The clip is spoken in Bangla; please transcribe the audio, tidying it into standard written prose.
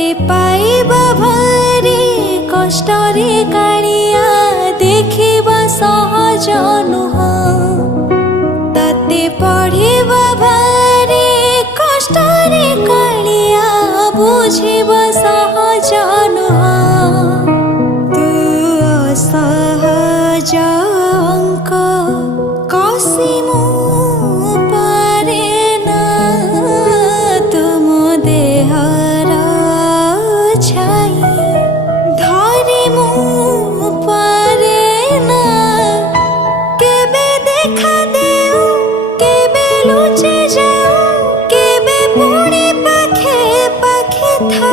তাতে পাইবা ভারি কষ্টরে কালিয়া দেখিবা সহজ নুহ। তাতে পঢ়িবা ভারি কষ্টরে কালিয়া বুঝিবা সহজ নুহ। তু অসহজ অঙ্ক কষিমু পারে না তুম দেহর ছাই ধরিমু পারে না। কেবে দেখা দেউ কেবে লুচি যাও কেবে পুଣି পাখে পাখে থা